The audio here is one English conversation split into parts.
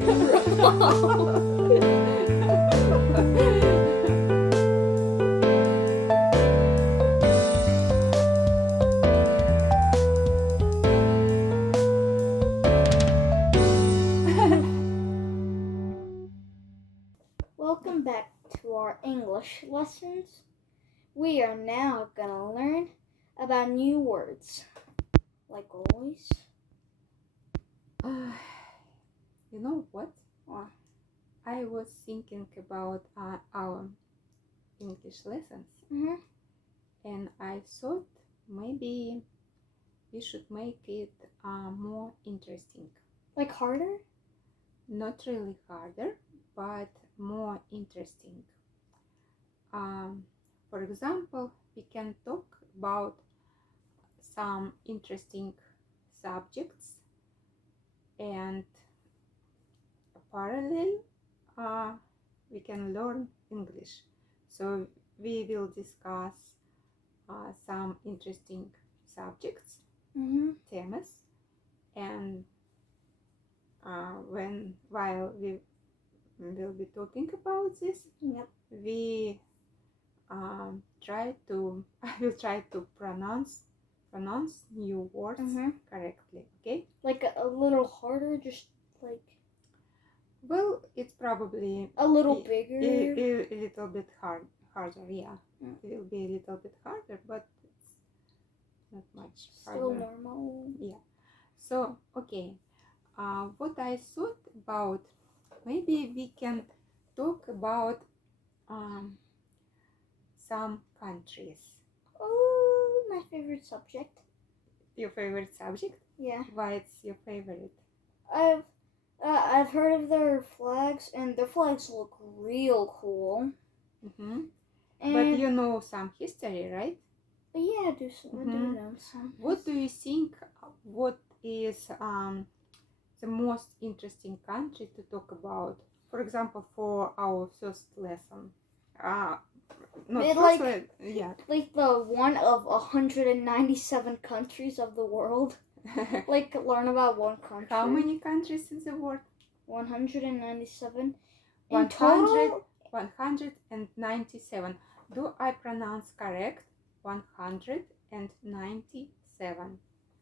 Welcome back to our English lessons. We are now going to learn about new words, like always. You know what? What? I was thinking about our English lessons, and I thought maybe we should make it more interesting. Like harder? Not really harder, but more interesting. For example, we can talk about some interesting subjects, and parallel we can learn English. So we will discuss some interesting subjects, themes, and while we will be talking about this, we I will try to pronounce new words correctly. Okay? Like a little harder, just like. Well, it's probably a little bigger. A little bit harder. Yeah, it will be a little bit harder, but it's not much harder. Still normal. Yeah. So okay, what I thought about, maybe we can talk about some countries. Oh, my favorite subject. Your favorite subject? Yeah. Why it's your favorite? I've heard of their flags, and their flags look real cool. But you know some history, right? Yeah, I do know some. What do you think? What is the most interesting country to talk about? For example, for our first lesson. Like the one of 197 countries of the world. Like learn about one country. How many countries in the world? 197. 197. Do I pronounce correct? 197.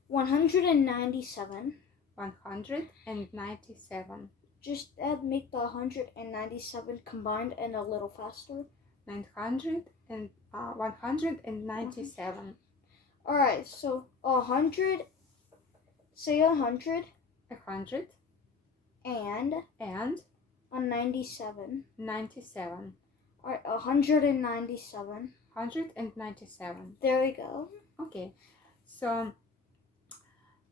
197. 197. Just make the 197 combined and a little faster. 197. Alright, so 100. Say 100. 100. And a 97. 97. Alright, 197. 197. There we go. Okay. So,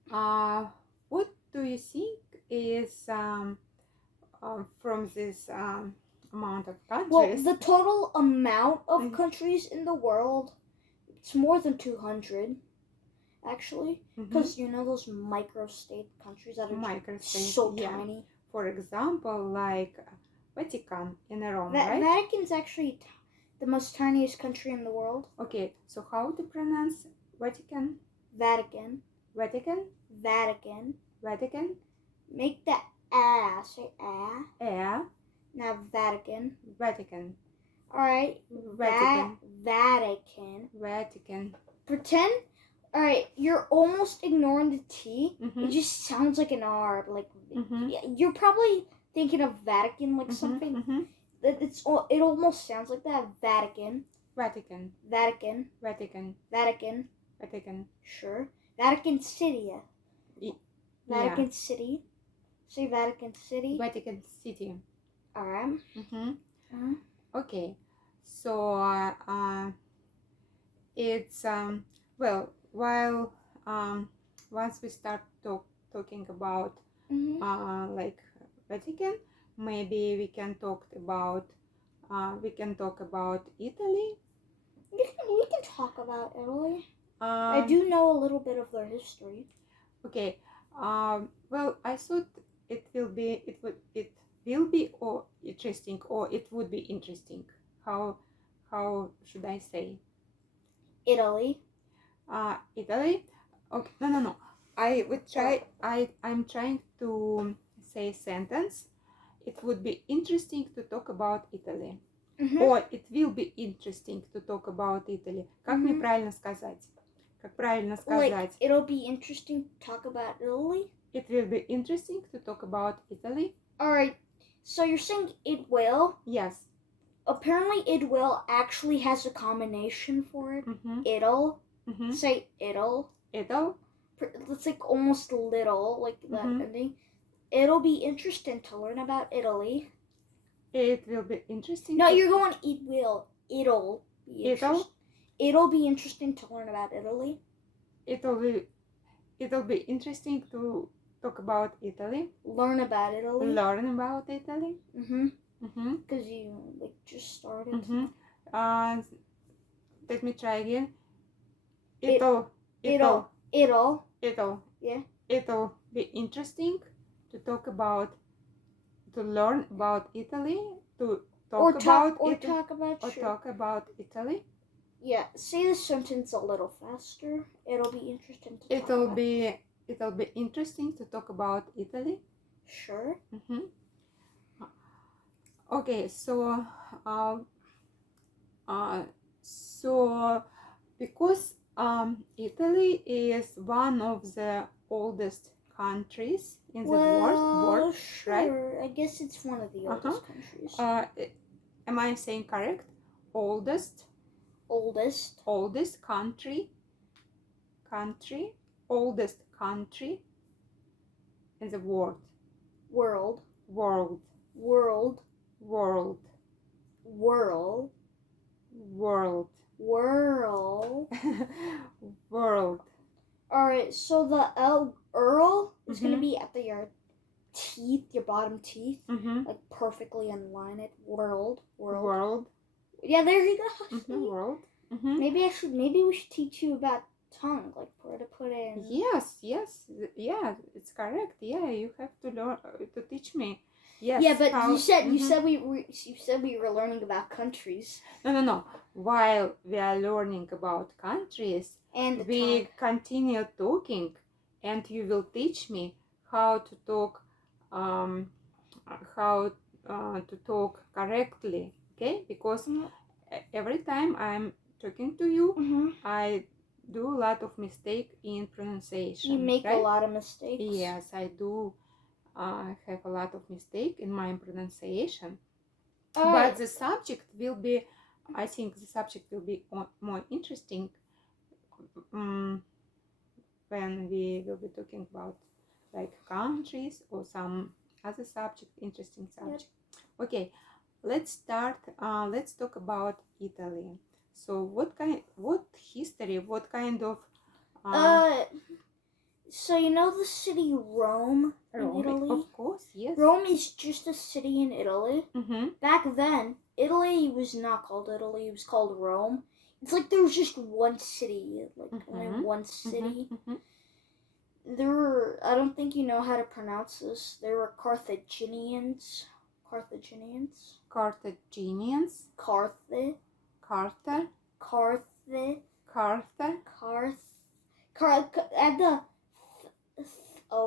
what do you think is from this amount of countries? Well, the total amount of countries in the world, it's more than 200. Actually, because you know those micro-state countries that are so tiny. For example, like Vatican in Rome, right? Vatican's actually the most tiniest country in the world. Okay, so how to pronounce Vatican? Vatican. Vatican. Vatican. Vatican. Make the say Now Vatican. Vatican. All right. Vatican. Vatican. Pretend. All right, you're almost ignoring the T. It just sounds like an R. Like you're probably thinking of Vatican, like something. It almost sounds like that. Vatican. Vatican. Vatican. Vatican. Vatican. Vatican. Sure. Vatican City. Vatican City. Say Vatican City. Vatican City. All right. Okay. So it's well, while once we start talking about like Vatican, maybe we can talk about Italy. We can talk about Italy. I do know a little bit of their history. Okay. Well, I thought it will be or interesting, or it would be interesting. How should I say? Italy. Italy. Okay. No. I would try. I'm trying to say sentence it would be interesting to talk about Italy. Mhm. Or it will be interesting to talk about Italy. Как мне правильно сказать? Как правильно сказать? Like, it'll be interesting to talk about Italy. It will be interesting to talk about Italy. Alright, so you're saying it will. Yes. Apparently it will actually has a combination for it. It'll. Say it'll. It'll. It's like almost little, like that ending. It'll be interesting to learn about Italy. It will be interesting. No, you're going it will. It'll be interesting. It'll be interesting to learn about Italy. It'll be interesting to talk about Italy. Learn about Italy. Learn about Italy. Because you like just started. Let me try again. It'll. Yeah. It'll be interesting to talk about, to learn about Italy, to talk about Italy. Yeah, say the sentence a little faster. It'll be interesting to It'll be interesting to talk about Italy. Sure. Okay, so because Italy is one of the oldest countries in the world, sure. right? I guess it's one of the oldest countries. Am I saying correct? Oldest country, oldest country in the world. World. Alright, so the Earl is going to be at your teeth, your bottom teeth, like perfectly align it. World. Yeah, there you go. World. Maybe we should teach you about tongue, like where to put it in. Yes, yeah, it's correct. Yeah, you have to learn to teach me. Yes. Yeah, but you said we were learning about countries. No. While we are learning about countries, and we continue talking, and you will teach me how to talk, to talk correctly. Okay, because every time I'm talking to you, I do a lot of mistake in pronunciation. You make right? a lot of mistakes. Yes, I do. I have a lot of mistake in my pronunciation. But the subject will be, I think the subject will be more interesting when we will be talking about like countries or some other subject, interesting subject. Yep. Okay, let's start. Let's talk about Italy. So what history, what kind of so you know the city Rome in Italy? Of course, yes. Rome is just a city in Italy. Back then, Italy was not called Italy, it was called Rome. It's like there was just one city, like only one city. There were, I don't think you know how to pronounce this, there were Carthaginians.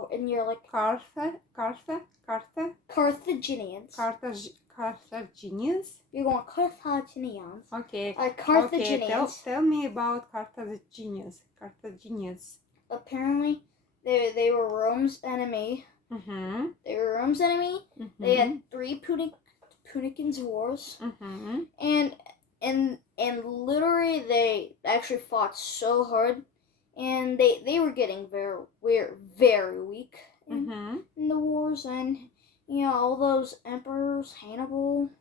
And you're like Carthaginians. Carthaginians. You're going Carthaginians. Okay. Carthaginians. Okay. Tell me about Carthaginians. Apparently, they were Rome's enemy. They were Rome's enemy. They had 3 Punicans Wars. And literally they actually fought so hard, and they were getting very weak in the wars, and you know all those emperors, Hannibal,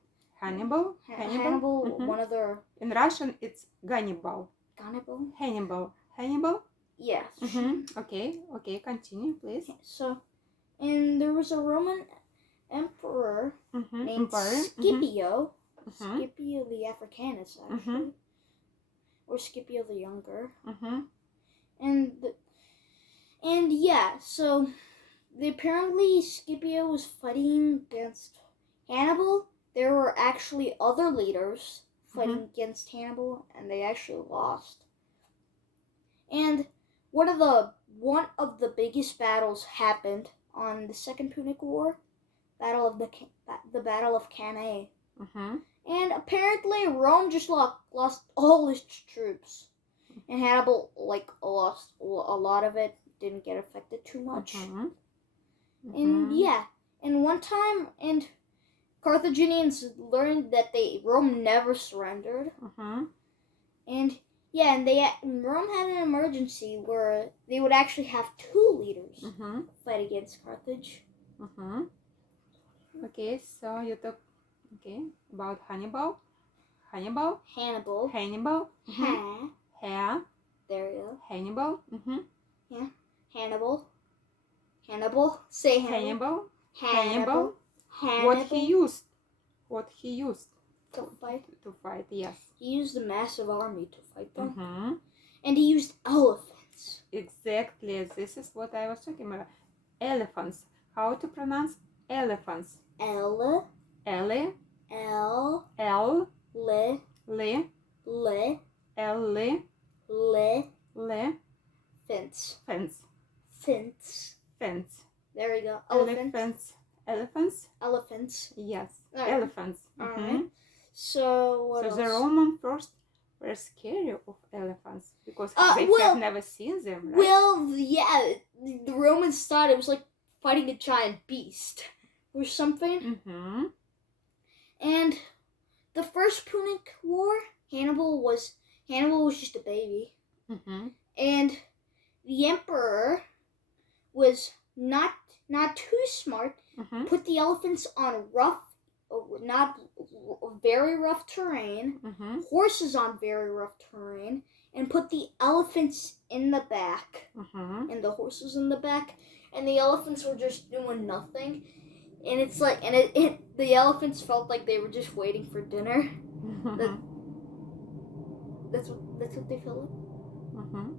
one of their, in Russian it's Hannibal. Yes. Okay, continue please. So, and there was a Roman emperor named Scipio. Scipio the Africanus, actually, or Scipio the Younger, and yeah. So, apparently Scipio was fighting against Hannibal. There were actually other leaders fighting against Hannibal, and they actually lost. And one of the biggest battles happened on the Second Punic War. the Battle of Cannae. Mm-hmm. And apparently Rome just lost all its troops. And Hannibal lost a lot of it, didn't get affected too much. Mm-hmm. And yeah, and one time, and Carthaginians learned that Rome never surrendered. Mm-hmm. And yeah, and Rome had an emergency where they would actually have two leaders fight against Carthage. Mm-hmm. Okay, so you talk about Hannibal. Hannibal. Mm-hmm. Ha. There you go. Hannibal. Mm-hmm. Yeah. Hannibal. Say Hannibal. Hannibal. What he used to fight. Yes. He used a massive army to fight them. Mm-hmm. And he used elephants. Exactly. This is what I was talking about. Elephants. How to pronounce elephants? L. L. Fence. There we go. Elephants. Yes. Right. Elephants. Mm-hmm. Alright. So what else? The Roman first were scared of elephants because they have never seen them, right? Well, yeah, the Romans thought it was like fighting a giant beast or something. Mm-hmm. And the first Punic War, Hannibal was just a baby. Mm-hmm. And the emperor was not too smart. Mm-hmm. Put the elephants on not very rough terrain, Mm-hmm. horses on very rough terrain, and put the elephants in the back, Mm-hmm. and the horses in the back, and the elephants were just doing nothing. And it's like, the elephants felt like they were just waiting for dinner. That's what they felt like. Mm-hmm.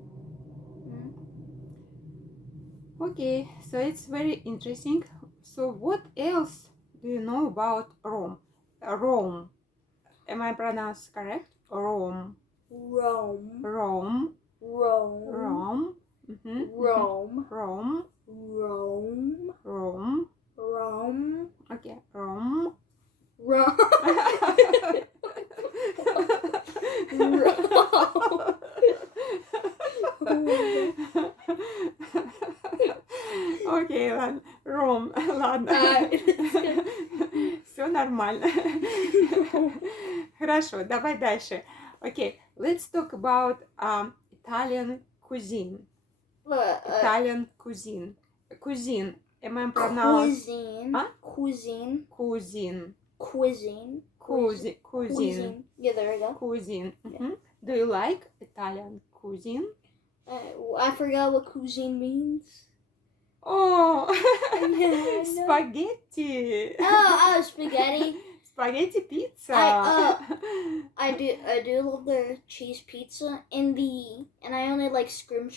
Mm-hmm. Okay, so it's very interesting. So what else do you know about Rome? Rome. Am I pronounced correct? Rome. Rome. Mm-hmm. Rome. Okay, Rome. Окей, ладно. Ром, ладно. Все нормально. Хорошо, давай дальше. Окей, let's talk about Italian cuisine. Italian cuisine. Cuisine. Am I pronounced? Cuisine. Cuisine. Yeah, there we go. Cuisine. Mm-hmm. Do you like Italian cuisine? I forgot what cuisine means. Oh, Yeah, spaghetti. Oh, spaghetti. Spaghetti pizza. I do love their cheese pizza and I only like shrimp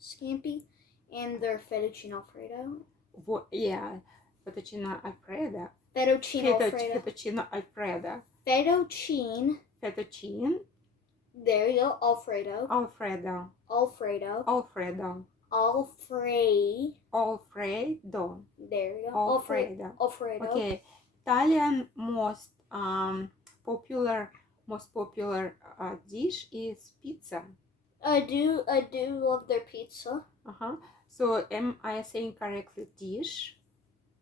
scampi and their fettuccine alfredo. Yeah, fettuccine alfredo. Fettuccine alfredo. Fettuccine alfredo. Fettuccine. Fettuccine. There you go. Alfredo. Alfredo. Alfredo. Alfredo. Alfredo. There you go. Alfredo. Alfredo. Okay. Italian most popular dish is pizza. I do love their pizza. So am I saying correctly? Dish.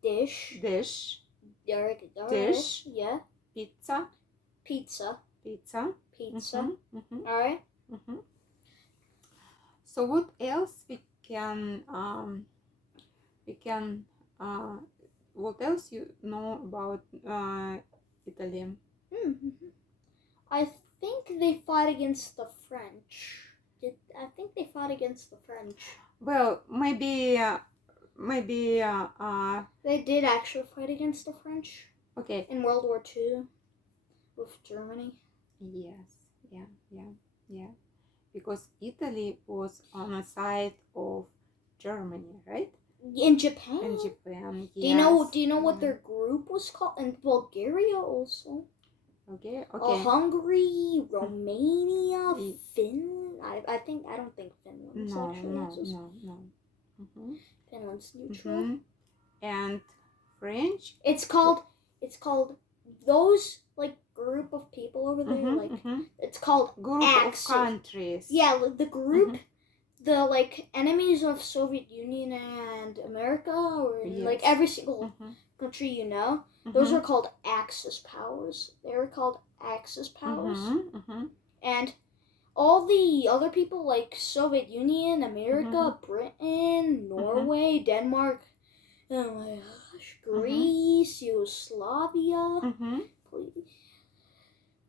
Dish. There you go. Dish. Yeah. Pizza. Pizza. Mm-hmm. All right. Mm-hmm. So what else we can what else you know about Italy? I think they fought against the French. I think they fought against the French. Well, maybe They did actually fight against the French. Okay. In World War II with Germany. Yes. Yeah. Because Italy was on the side of Germany, right? In Japan. Yes. Do you know what their group was called? In Bulgaria also. Okay. Hungary, Romania, Finland. I don't think Finland is actually. No. Mm-hmm. Finland's neutral. and French. It's called those like group of people over there. It's called Group Axis. of countries. Yeah, the group, the like enemies of Soviet Union and America, or like every single country you know. Those are called Axis powers. They're called Axis powers. And all the other people like Soviet Union, America, Britain, Norway, Denmark, oh my gosh, Greece, Yugoslavia.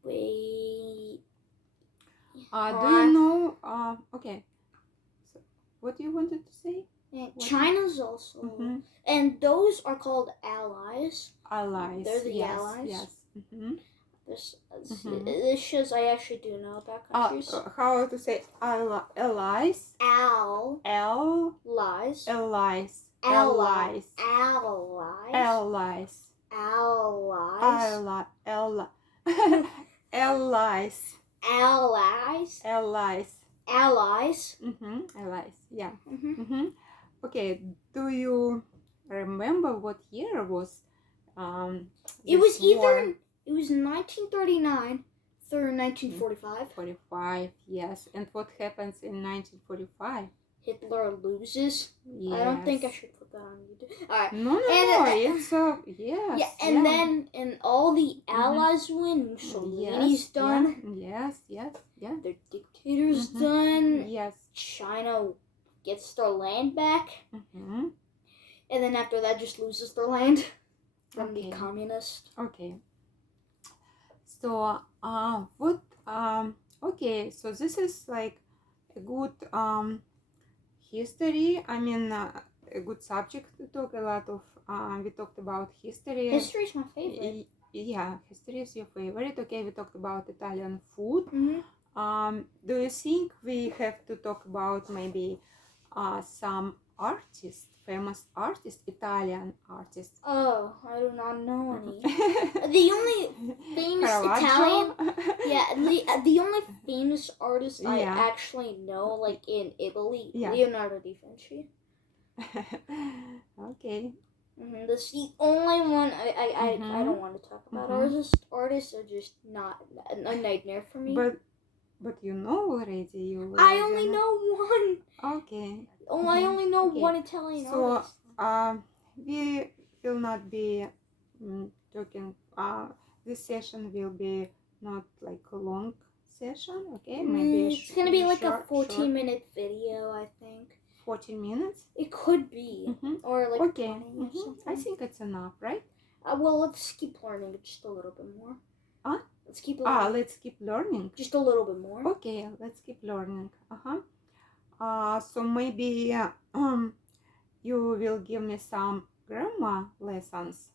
Wait. Do you know? Okay. So, what you wanted to say? And China's also, and those are called allies. Allies. They're the allies. Yes. This shows I actually do know about countries. How to say allies? Allies. Allies. Allies. Allies. Allies. Allies. Allies. Allies. Allies. Allies. Yeah. Okay. Do you remember what year was? It was war? It was 1939 through 1945. 45. Yes. And what happens in 1945? Hitler loses. Yes. I don't think I should put that on YouTube. All right. No. It's yes. Yeah, and then all the Allies win. Mussolini's done. Yes. Their dictator's done. Yes. China gets their land back, and then after that, just loses their land from the communists. Okay. So, what? Okay. So this is like a good history. I mean, a good subject to talk. A lot of we talked about history. History is my favorite. Yeah, history is your favorite. Okay, we talked about Italian food. Do you think we have to talk about maybe some artists, famous artists, Italian artists? Oh, I do not know any. The only famous Italian, the only famous artist I actually know, like in Italy, Leonardo da Vinci. Okay. That's the only one I don't want to talk about. Artists are just not a nightmare for me. But you know already. I only know one. Okay. I only know one Italian artist. So we will not be talking. This session will be not like a long session. Okay, maybe it's gonna be like a 14-minute video, I think. 14 minutes? It could be, or like 20 or something. I think it's enough, right? Well, let's keep learning just a little bit more. Let's keep learning. Let's keep learning. Just a little bit more. Okay, let's keep learning. So maybe you will give me some grammar lessons.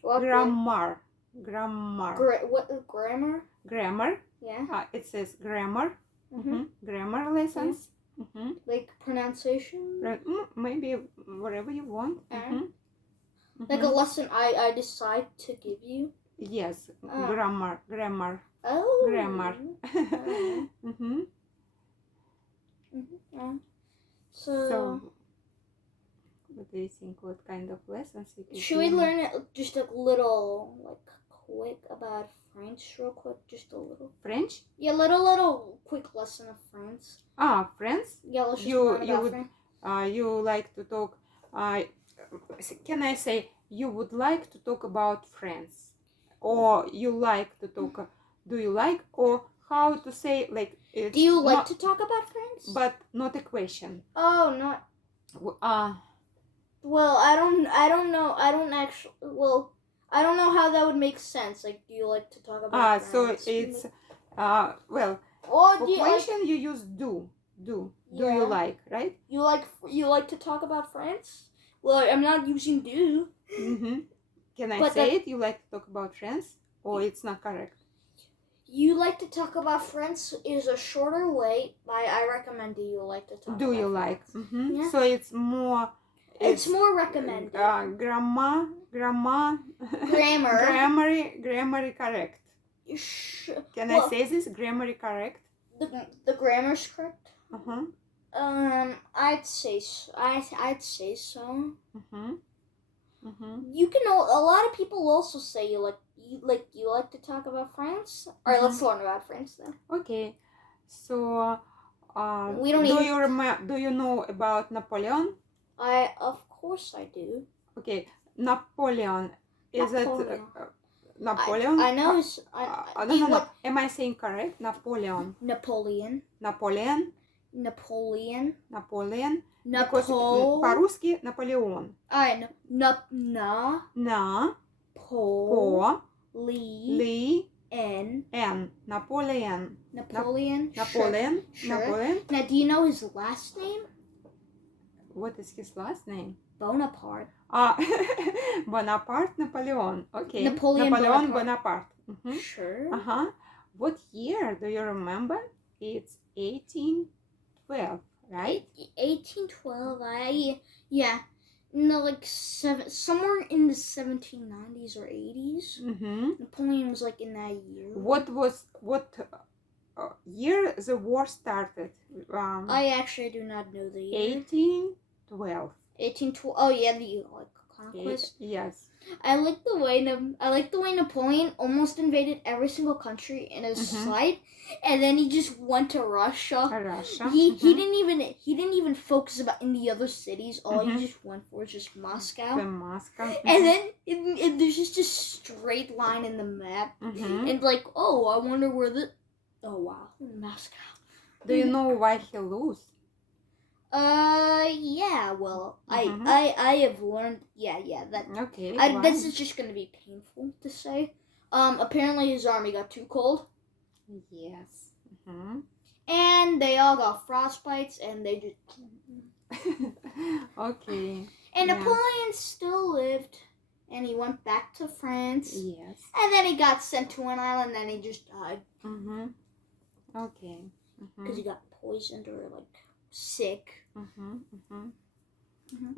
What? Grammar. What grammar? Grammar. Yeah. It says grammar. Grammar lessons. Like pronunciation. Maybe whatever you want. Like a lesson I decide to give you. Yes, grammar. Oh. Grammar. So, what do you think? What kind of lessons you can should we learn it just a little, like, quick about French, real quick? Just a little. French? Yeah, little quick lesson of French. French? Yeah, let's just learn about French. You like to talk. Can I say you would like to talk about France, or you like to talk? Do you like, or how to say like? Do you like to talk about France? But not a question. Oh, not. Well, I don't know. I don't actually. Well, I don't know how that would make sense. Like, do you like to talk about France? So it's well. Or for question, you use do. Do you like, right? You like to talk about France? Well, I'm not using do. Can I say it? You like to talk about France, or it's not correct? You like to talk about France is a shorter way. I recommend do you like to talk do about you France. like? Yeah. So it's more. It's more recommended. Grammar. Grammar correct. Can I say this? Grammar correct. The grammar's correct. I'd say so. I'd say so. You can know a lot of people also say you like to talk about France. All right, let's learn about France then. Okay, so We don't do you know about Napoleon? Of course I do. Okay, Napoleon. Is Napoleon. it Napoleon? I know. No. Am I saying correct? Napoleon. Napoleon. Наполеон. Because по-русски Наполеон. На. По. Ли. N. Наполеон. Napoleon. Наполеон. Sure. Наполеон. Now, do you know his last name? What is his last name? Bonaparte. Bonaparte, Napoleon. Okay. Napoleon Bonaparte. Sure. What year do you remember? It's 1812, right? 1812. Yeah. No, like somewhere in the 1790s or 80s. Napoleon was like in that year. What year the war started? I actually do not know the year. 1812. 1812. Oh yeah, the conquest. Yes. I like the way Napoleon almost invaded every single country in his flight, and then he just went to Russia. He didn't even focus about in the other cities. All he just went for was just Moscow. And then there's just a straight line in the map, and like, oh, I wonder where Moscow. Do you know why he lost? Yeah, well, I have learned, that, okay, this is just gonna be painful to say. Apparently his army got too cold. Yes. And they all got frostbites, and they just... Okay. And Napoleon still lived, and he went back to France. Yes. And then he got sent to an island, and he just died. Okay. Because he got poisoned or, like, sick.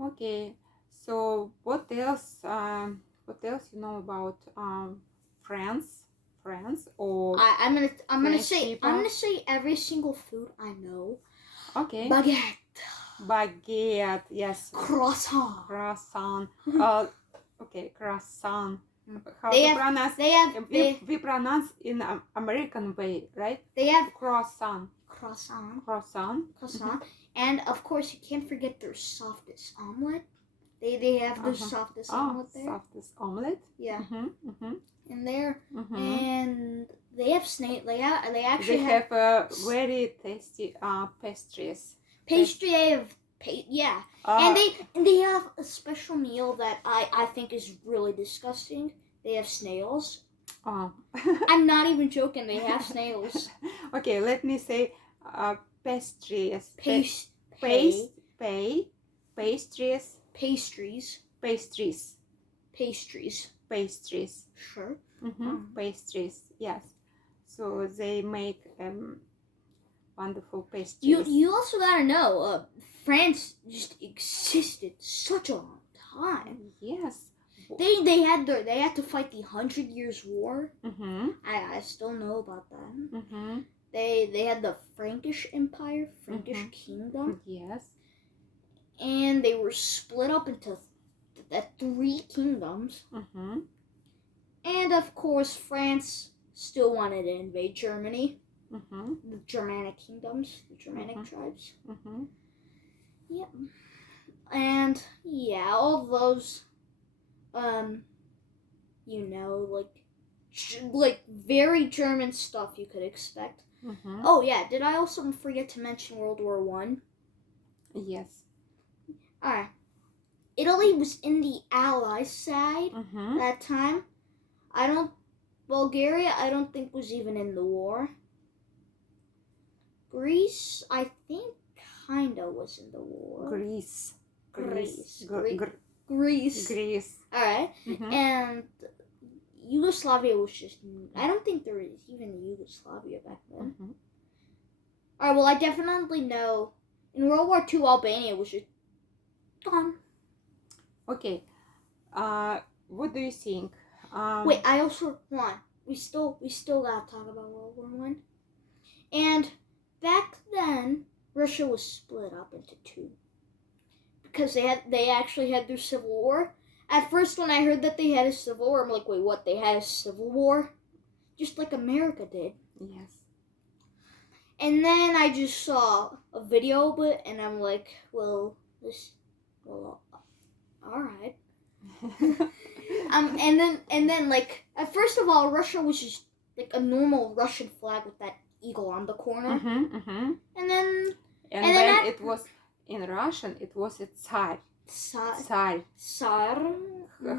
Okay, so what else you know about France or I'm gonna say people? every single food I know. Okay. Baguette, yes. Croissant. Okay, croissant. How They to have- pronounce? They have We pronounce in American way, right? they have Croissant. croissant, and of course you can't forget their softest omelet. They have their softest omelet there. Softest omelet. Yeah. In there, And and they have snail. They actually they have have very tasty pastries. pastry. They have and they have a special meal that I think is really disgusting. They have snails. I'm not even joking. They have snails. Okay, let me say pastries. Pastries. Sure. Pastries. Yes. So they make wonderful pastries. You also gotta know, France just existed such a long time. Yes. They had to fight the 100 Years' War. I still know about that. They had the Frankish Empire, Frankish Kingdom. Yes. And they were split up into 3 kingdoms. And of course, France still wanted to invade Germany. The Germanic kingdoms, the Germanic tribes. Yeah. And all those, like very German stuff you could expect. Oh yeah, did I also forget to mention World War I? Yes. Alright. Italy was in the Allies side that time. Bulgaria, I don't think was even in the war. Greece, I think kinda was in the war. Greece. Alright. And Yugoslavia was just... I don't think there was even Yugoslavia back then. Alright, well I definitely know in World War II Albania was just gone. Okay. What do you think? Wait, I also want... We still gotta talk about World War I. And back then, Russia was split up into 2. Because they actually had their civil war. At first, when I heard that they had a civil war, I'm like, wait, what? They had a civil war? Just like America did. Yes. And then I just saw a video of it, and I'm like, well, all right. And then like, first of all, Russia was just like a normal Russian flag with that eagle on the corner. And then it was in Russian. It was a tsar. Tsar. Tsar.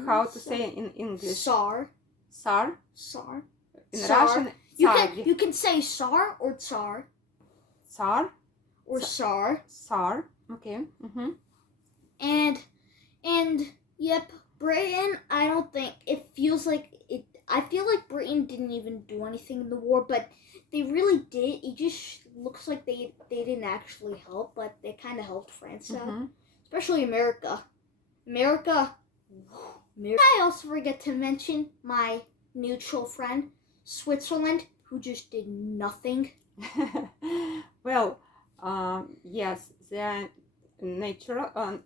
How to say in English? Tsar. Tsar. Tsar. In Tsar. Russian, tsar. You can say Tsar or Tsar. Tsar. Or Tsar. Tsar. Okay. And yep, Britain. I don't think it feels like it. I feel like Britain didn't even do anything in the war, but they really did. It just looks like they didn't actually help, but they kind of helped France out, especially America. America. I also forget to mention my neutral friend, Switzerland, who just did nothing. Well, yes, they are neutral. How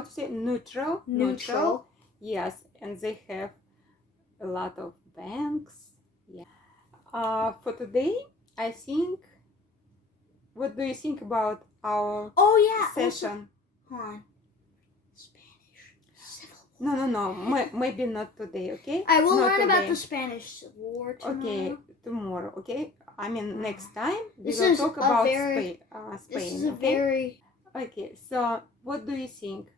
to say neutral? Neutral. Yes, and they have a lot of banks. Yeah. For today, I think. What do you think about our session? Hold on. No. Maybe not today, okay? I will not learn today. about the Spanish Civil War tomorrow. Okay, tomorrow, okay? I mean, next time we This will is talk a about very- Spain. This is a okay? very... Okay, so what do you think?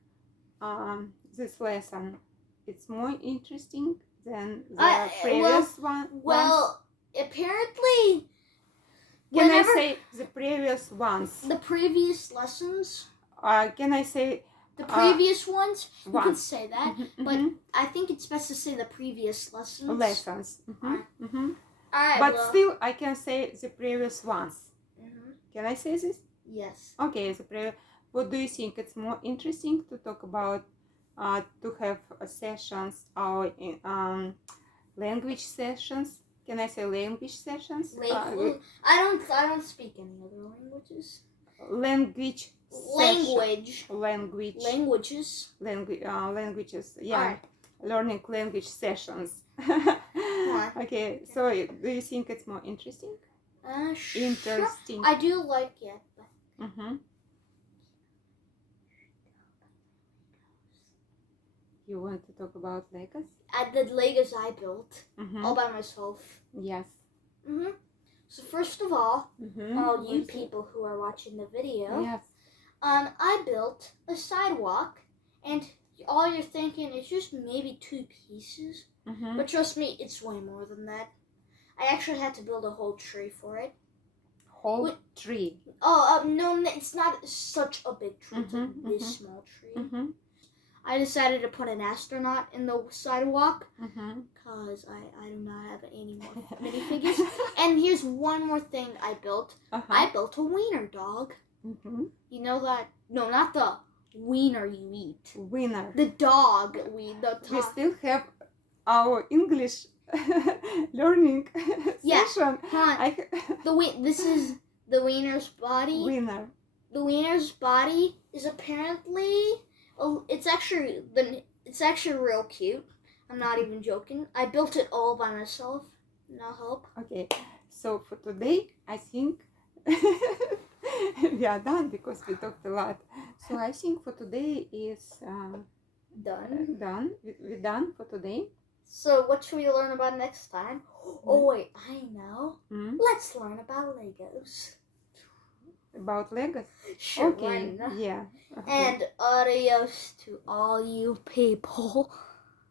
This lesson, it's more interesting than the previous one? Well, apparently... Can I say the previous ones? The previous lessons... Can I say... The previous ones, you can ones. say that, but I think it's best to say the previous lessons. Lessons. Alright, But well, still, I can say the previous ones. Can I say this? yes. Okay, what do you think? It's more interesting to talk about, to have sessions or language sessions? Can I say language sessions? I don't speak any other languages. Language. Languages. Languages. Yeah. Alright. Learning language sessions. Okay. So, do you think it's more interesting? Sure. Interesting. I do like it. But... You want to talk about Legos? The Legos I built all by myself. Yes. So first of all, all you people who are watching the video, Yes. I built a sidewalk, and all you're thinking is just maybe 2 pieces. But trust me, it's way more than that. I actually had to build a whole tree for it. Whole tree. Oh, no, it's not such a big tree. It's a really small tree. I decided to put an astronaut in the sidewalk because I do not have any more minifigures. And here's one more thing I built. I built a wiener dog. You know that? No, not the wiener you eat. Wiener. The dog. We still have our English learning session. This is the wiener's body. Wiener. The wiener's body is apparently... It's actually real cute. I'm not even joking. I built it all by myself. No help. Okay, so for today, I think we are done because we talked a lot. So I think for today is Done. Done. We're done for today. So what should we learn about next time? Oh wait, I know. Let's learn about Legos. About Legos? Sure. Okay. Yeah. Okay. And adios to all you people.